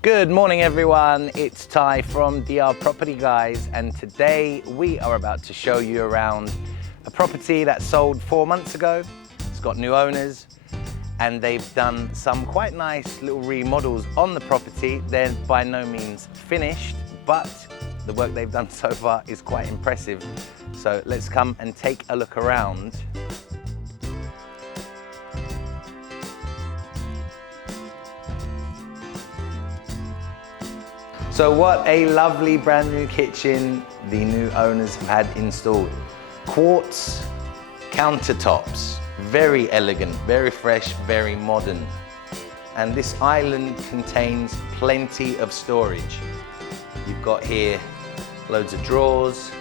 Good morning everyone, it's Ty from DR Property Guys, and today we are about to show you around a property that sold 4 months ago. It's got new owners and they've done some quite nice little remodels on the property. They're by no means finished, but the work they've done so far is quite impressive. So let's come and take a look around. So what a lovely brand new kitchen the new owners have had installed. Quartz countertops, very elegant, very fresh, very modern. And this island contains plenty of storage. You've got here loads of drawers.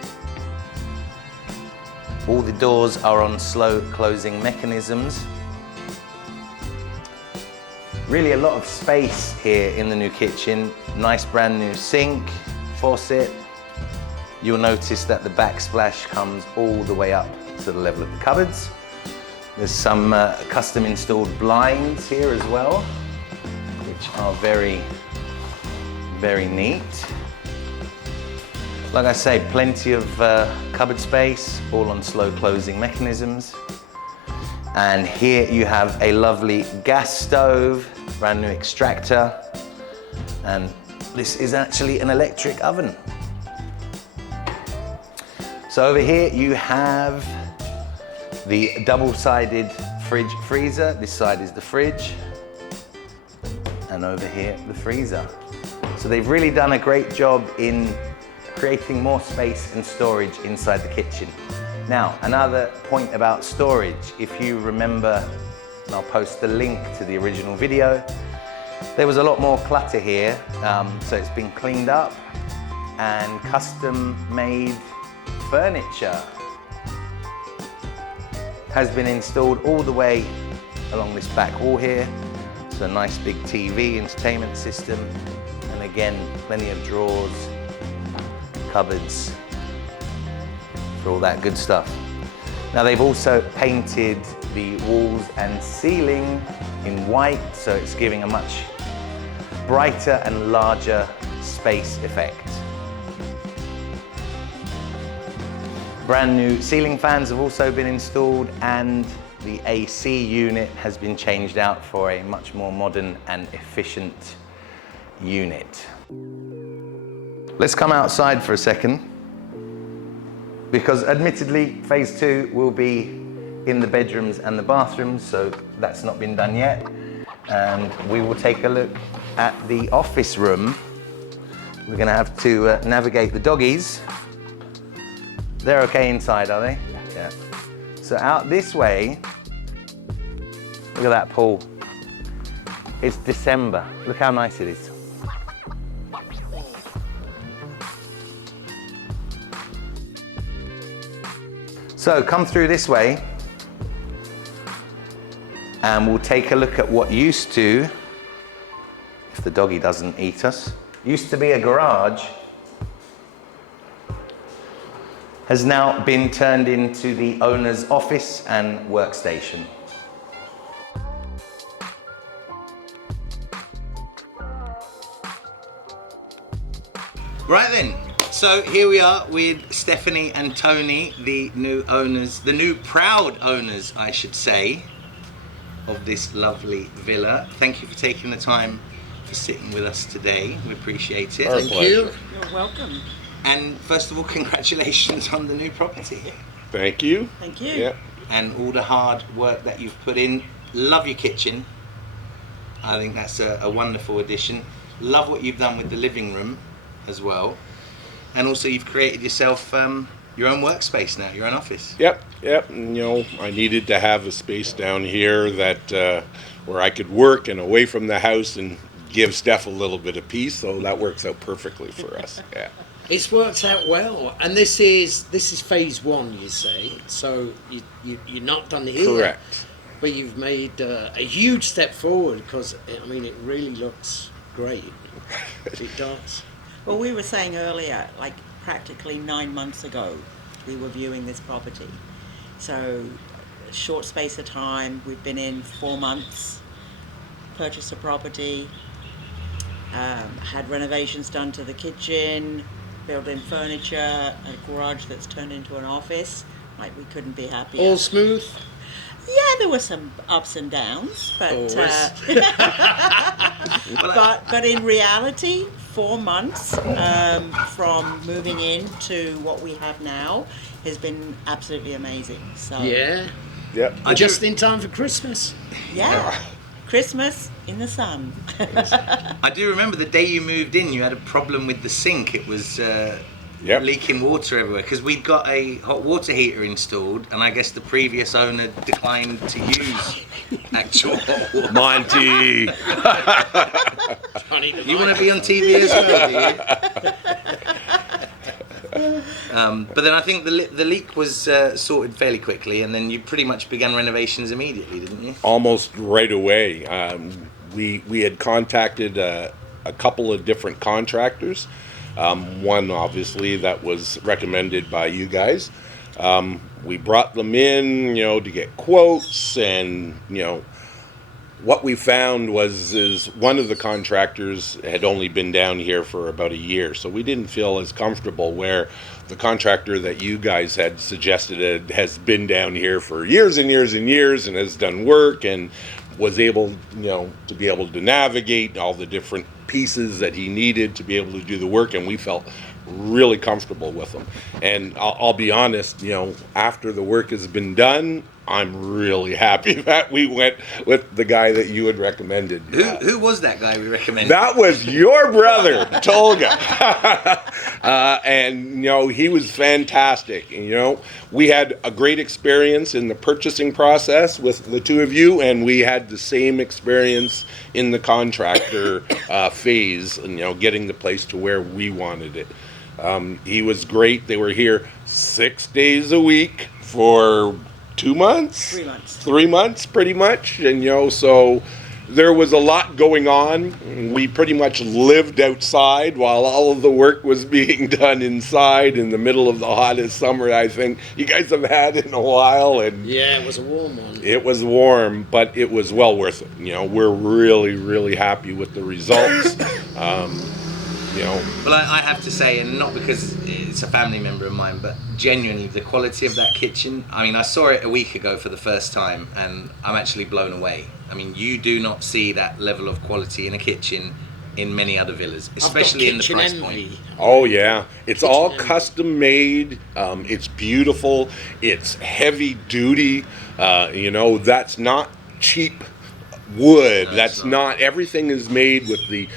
All the doors are on slow closing mechanisms. Really a lot of space here in the new kitchen. Nice brand new sink, faucet. You'll notice that the backsplash comes all the way up to the level of the cupboards. There's some custom installed blinds here as well, which are very, very neat. Like I say, plenty of cupboard space, all on slow closing mechanisms. And here you have a lovely gas stove, brand new extractor, and this is actually an electric oven. So over here you have the double-sided fridge freezer. This side is the fridge, and over here the freezer. So they've really done a great job in creating more space and storage inside the kitchen. Now, another point about storage, if you remember, and I'll post the link to the original video, there was a lot more clutter here, so it's been cleaned up, and custom made furniture has been installed all the way along this back wall here. So a nice big TV entertainment system, and again, plenty of drawers, cupboards, for all that good stuff. Now they've also painted the walls and ceiling in white, so it's giving a much brighter and larger space effect. Brand new ceiling fans have also been installed, and the AC unit has been changed out for a much more modern and efficient unit. Let's come outside for a second, because admittedly phase 2 will be in the bedrooms and the bathrooms, so that's not been done yet. And we will take a look at the office room. We're gonna have to navigate the doggies. They're okay inside, are they? Yeah. So out this way, look at that pool. It's December. Look how nice it is. So come through this way and we'll take a look at what used to, if the doggy doesn't eat us, used to be a garage, has now been turned into the owner's office and workstation. Right then. So here we are with Stephanie and Tony, the new owners, the new proud owners, I should say, of this lovely villa. Thank you for taking the time for sitting with us today. We appreciate it. Thank you. You're welcome. And first of all, congratulations on the new property. Thank you. Thank you. Yeah. And all the hard work that you've put in. Love your kitchen. I think that's a wonderful addition. Love what you've done with the living room as well. And also you've created yourself your own workspace now, your own office. Yep. And, you know, I needed to have a space down here that where I could work and away from the house and give Steph a little bit of peace. So that works out perfectly for us. Yeah. It's worked out well, and this is phase 1, you say. So you're not done here. Correct. But you've made a huge step forward, because I mean it really looks great. It does. Well, we were saying earlier, like practically 9 months ago, we were viewing this property. So, a short space of time, we've been in 4 months, purchased a property, Had renovations done to the kitchen, built in furniture, a garage that's turned into an office. Like, we couldn't be happier. All smooth? Yeah, there were some ups and downs, but but in reality, 4 months from moving in to what we have now has been absolutely amazing. So Yeah. Yep. Just in time for Christmas. yeah, Christmas in the sun. I do remember the day you moved in, you had a problem with the sink. It was Yep. leaking water everywhere because we'd got a hot water heater installed, and I guess the previous owner declined to use actual hot water. Monty. You want to be on TV as well, do you? But then I think the leak was sorted fairly quickly, and then you pretty much began renovations immediately, didn't you? Almost right away. We had contacted a couple of different contractors. One obviously that was recommended by you guys. We brought them in, to get quotes, and what we found is one of the contractors had only been down here for about a year, so we didn't feel as comfortable, where the contractor that you guys had suggested has been down here for years and years and years and has done work and was able, to be able to navigate all the different pieces that he needed to be able to do the work, and we felt really comfortable with them. And I'll be honest, after the work has been done, I'm really happy that we went with the guy that you had recommended. Who was that guy we recommended? That was your brother, Tolga. And, he was fantastic. We had a great experience in the purchasing process with the two of you, and we had the same experience in the contractor phase, and, getting the place to where we wanted it. He was great. They were here 6 days a week for 2 months? 3 months. 3 months, pretty much. And, so there was a lot going on. We pretty much lived outside while all of the work was being done inside in the middle of the hottest summer I think you guys have had in a while. And Yeah, it was a warm one. it was warm, but it was well worth it. We're really, really happy with the results. Well, I have to say, and not because it's a family member of mine, but genuinely the quality of that kitchen. I mean, I saw it a week ago for the first time, and I'm actually blown away. I mean, you do not see that level of quality in a kitchen in many other villas, especially in the price point. Oh yeah, it's all envy. custom made. It's beautiful. It's heavy duty. That's not cheap wood. No, That's not. Everything is made with the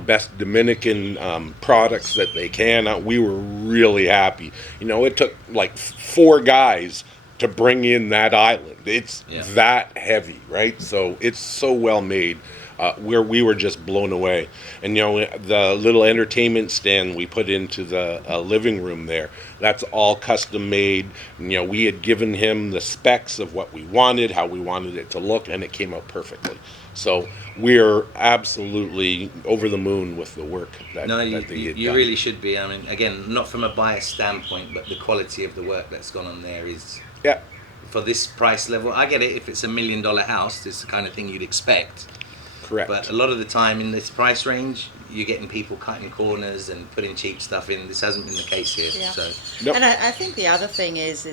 best Dominican products that they can. We were really happy. It took like 4 guys to bring in that island. It's that heavy, right? So it's so well made. Where we were just blown away. And the little entertainment stand we put into the living room there, that's all custom made. We had given him the specs of what we wanted, how we wanted it to look, and it came out perfectly. So we're absolutely over the moon with the work that they had you done. really should be. I mean, again, not from a biased standpoint, but the quality of the work that's gone on there is, Yeah. for this price level, I get it. If it's $1 million house, it's the kind of thing you'd expect. Correct. But a lot of the time in this price range, you're getting people cutting corners and putting cheap stuff in. This hasn't been the case here. Yeah. So Nope. And I think the other thing is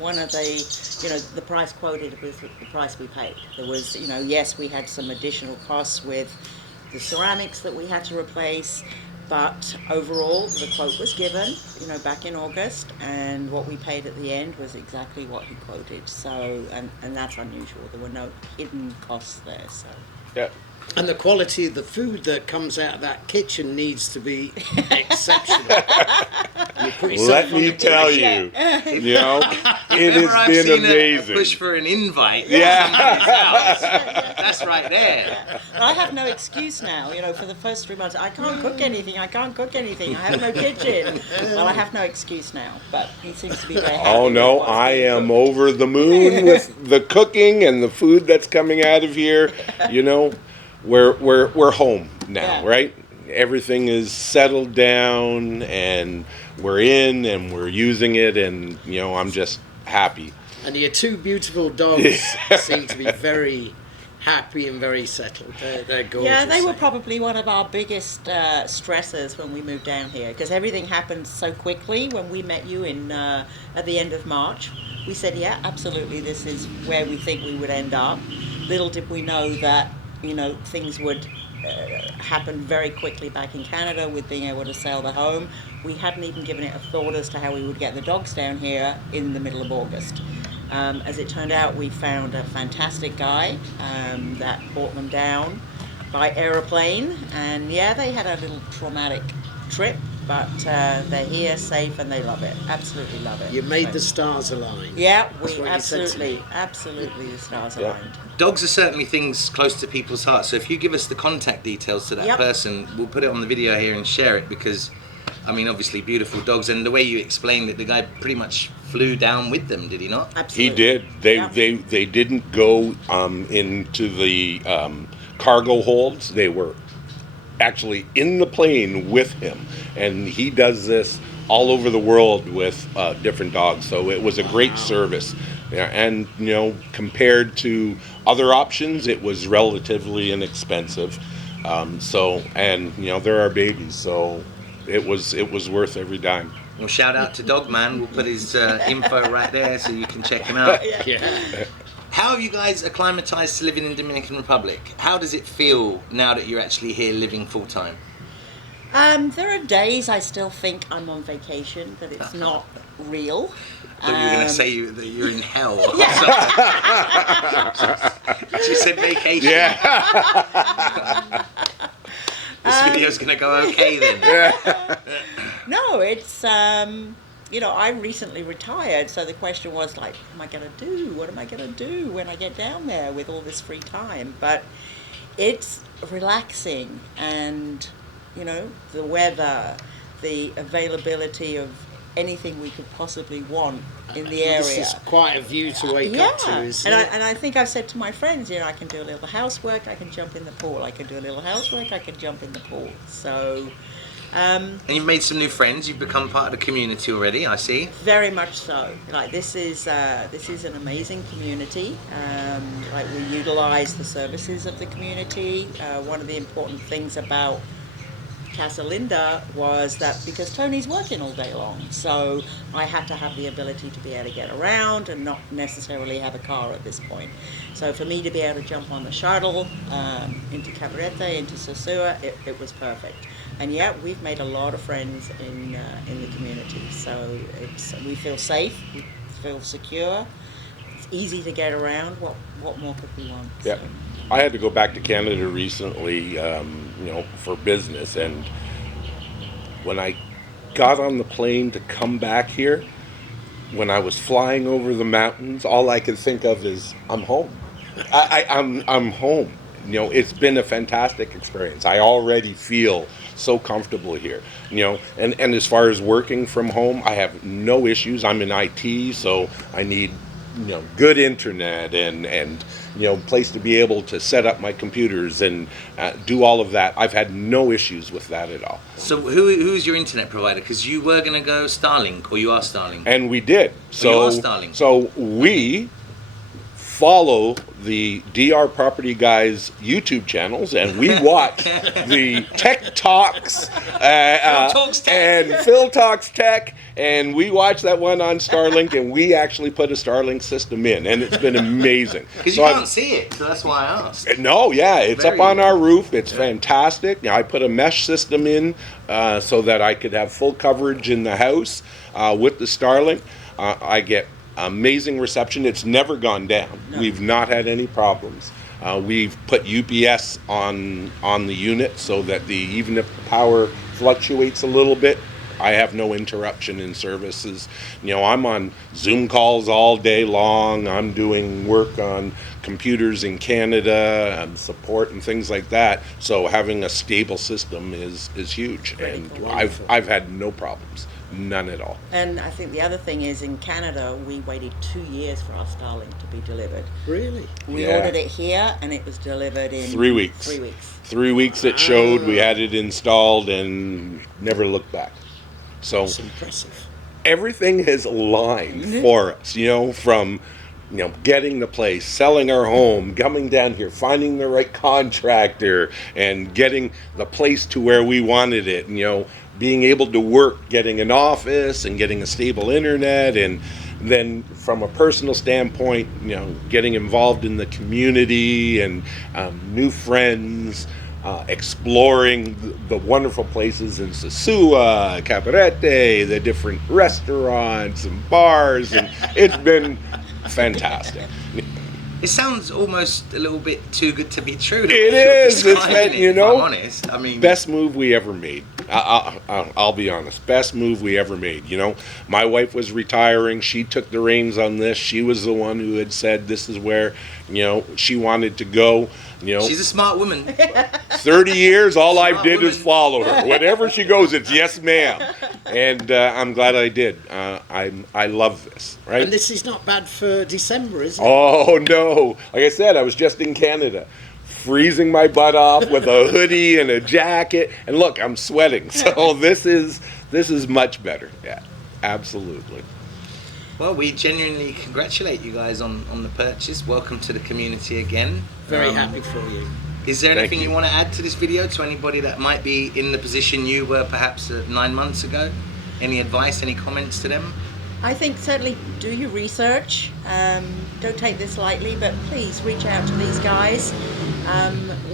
one of the, the price quoted was the price we paid. There was, yes, we had some additional costs with the ceramics that we had to replace, but overall the quote was given, back in August, and what we paid at the end was exactly what he quoted. So, and that's unusual. There were no hidden costs there. So. Yeah. And the quality of the food that comes out of that kitchen needs to be exceptional. You put yourself Let on me the tell dish. you, it Ever has I've been seen amazing. a push for an invite. Yeah. to somebody's house, that's right there. I have no excuse now, for the first 3 months. I can't cook anything. I have no kitchen. Well, I have no excuse now, but he seems to be very happy. Oh no, with what's I being am cooked. over the moon with the cooking and the food that's coming out of here. We're home now, Yeah. right? Everything is settled down, and we're in, and we're using it, and I'm just happy. And your 2 beautiful dogs seem to be very happy and very settled. They're gorgeous. Yeah, they were probably one of our biggest stressors when we moved down here, because everything happened so quickly. When we met you in at the end of March, we said, yeah, absolutely, this is where we think we would end up. Little did we know that, you know, things would happen very quickly back in Canada with being able to sell the home. We hadn't even given it a thought as to how we would get the dogs down here in the middle of August. As it turned out, we found a fantastic guy that brought them down by aeroplane, and yeah, they had a little traumatic trip, but they're here safe and they love it, absolutely love it. You made So- the stars align. Yeah, That's we what you said to absolutely, me. absolutely the stars Yeah. aligned. Dogs are certainly things close to people's hearts. So if you give us the contact details to that Yep. person, we'll put it on the video here and share it, because, I mean, obviously beautiful dogs, and the way you explained it, the guy pretty much flew down with them, did he not? He Absolutely. did. They didn't go into the cargo holds. They were actually in the plane with him, and he does this all over the world with different dogs. So it was a great service. Yeah, and you know, compared to other options, it was relatively inexpensive. So, and you know, they're our babies, so it was worth every dime. Well, shout out to Dogman. We'll put his info right there so you can check him out. Yeah. How have you guys acclimatized to living in Dominican Republic? How does it feel now that you're actually here living full time? There are days I still think I'm on vacation, that it's not real. I thought you were going to say that you're in hell or something. She said vacation. Yeah. This video's going to go okay then. No, it's, you know, I recently retired, so the question was like, what am I going to do? What am I going to do when I get down there with all this free time? But it's relaxing, and, you know, the weather, the availability of anything we could possibly want in the area. This is quite a view to wake Yeah, up to, isn't and it? I think I've said to my friends, you know, I can do a little housework, I can jump in the pool. I can do a little housework, I can jump in the pool. So, And you've made some new friends. You've become part of the community already, I see. very much so. Like this is an amazing community. Like we utilise the services of the community. One of the important things about Casa Linda was that because Tony's working all day long, so I had to have the ability to be able to get around and not necessarily have a car at this point. So for me to be able to jump on the shuttle into Cabarete, into Sosua, it was perfect. And yeah, we've made a lot of friends in the community. So we feel safe, we feel secure. It's easy to get around. What more could we want? Yeah. So, I had to go back to Canada recently, you know, for business, and when I got on the plane to come back here, when I was flying over the mountains, all I could think of is, I'm home. I'm home. You know, it's been a fantastic experience. I already feel so comfortable here. You know, and as far as working from home, I have no issues. I'm in IT, so I need, you know, good internet and you know, place to be able to set up my computers and do all of that. I've had no issues with that at all. So who's your internet provider? Because you were going to go Starling, or you are Starling. And we did. you are Starling. So we follow the DR Property Guys YouTube channels, and we watch the Tech Talks, Talks Tech. and Phil Talks Tech, and we watch that one on Starlink, and we actually put a Starlink system in, and it's been amazing. Because So you I've- can't see it, so that's why I asked. No, yeah, it's Very up on good. our roof. It's fantastic. I put a mesh system in so that I could have full coverage in the house with the Starlink. I get amazing reception. It's never gone down. No. We've not had any problems. We've put UPS on the unit so that even if the power fluctuates a little bit, I have no interruption in services. You know, I'm on Zoom calls all day long. I'm doing work on computers in Canada and support and things like that. So having a stable system is huge, and Wonderful. I've had no problems, none at all. and I think the other thing is in Canada, we waited 2 years for our Starling to be delivered. Really? We Yeah. ordered it here, and it was delivered in 3 weeks. 3 weeks. 3 weeks it showed. We had it installed and never looked back. So That's impressive. everything has aligned for us, you know, from getting the place, selling our home, coming down here, finding the right contractor, and getting the place to where we wanted it. Being able to work, getting an office, and getting a stable internet, and then from a personal standpoint, getting involved in the community and new friends, exploring the wonderful places in Sosua, Cabarete, the different restaurants and bars, and it's been fantastic. It sounds almost a little bit too good to be true. It is. It's that, if I'm honest. I mean, best move we ever made. I'll be honest. Best move we ever made. My wife was retiring. She took the reins on this. She was the one who had said this is where, she wanted to go. She's a smart woman. 30 years, all I did is follow her. Whenever she goes, it's yes, ma'am. And I'm glad I did. I love this, right? And this is not bad for December, is it? Oh, no. Like I said, I was just in Canada, freezing my butt off with a hoodie and a jacket. And look, I'm sweating. So this is much better. Yeah, absolutely. Well, we genuinely congratulate you guys on the purchase. Welcome to the community again. Very happy for you. Is there anything you want to add to this video to anybody that might be in the position you were perhaps 9 months ago? Any advice, any comments to them? I think certainly do your research. Don't take this lightly, but please reach out to these guys.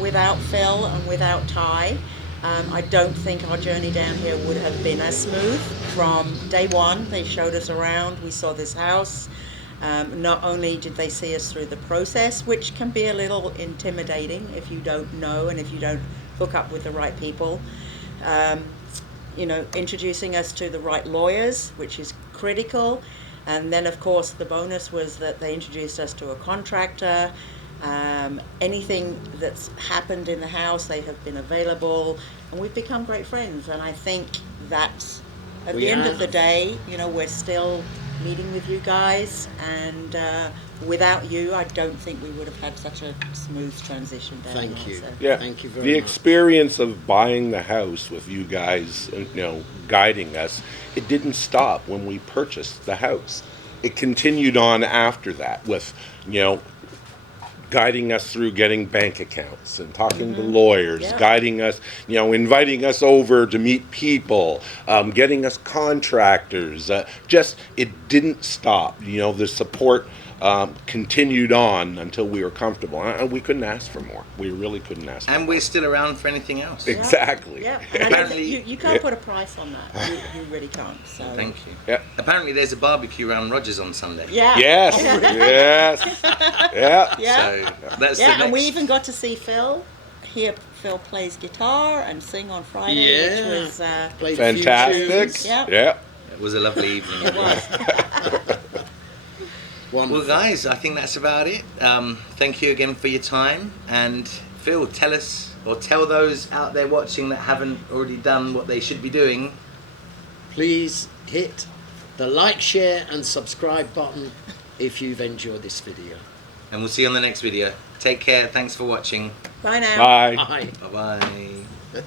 Without Phil and without Ty, I don't think our journey down here would have been as smooth. From day one, they showed us around. We saw this house. Not only did they see us through the process, which can be a little intimidating if you don't know and if you don't hook up with the right people, introducing us to the right lawyers, which is critical. And then, of course, the bonus was that they introduced us to a contractor. Anything that's happened in the house, they have been available, and we've become great friends. And I think that at the end of the day, we're still meeting with you guys, and without you, I don't think we would have had such a smooth transition down Thank there, you. so. Yeah, Thank you very the much. experience of buying the house with you guys, guiding us, it didn't stop when we purchased the house. It continued on after that with, guiding us through getting bank accounts and talking to lawyers, Yeah. guiding us, inviting us over to meet people, getting us contractors. It didn't stop. The support continued on until we were comfortable. And we couldn't ask for more. We really couldn't ask for more. And we're still around for anything else. Exactly. Yeah, and I don't think you can't put a price on that. You really can't. So. Thank you. Yeah. Apparently there's a barbecue around Rogers on Sunday. Yeah. Yes. Yes. Yeah. Yeah. So that's the Yeah, next. and we even got to see Phil. Hear Phil plays guitar and sing on Friday, which Yeah. was Played a few Fantastic. tunes. Yeah. Yeah. It was a lovely evening. it was. Wonderful. Well, guys, I think that's about it. Thank you again for your time. And Phil, tell us, or tell those out there watching that haven't already done what they should be doing. Please hit the like, share and subscribe button if you've enjoyed this video. And we'll see you on the next video. Take care. Thanks for watching. Bye now. Bye. Bye. Bye-bye.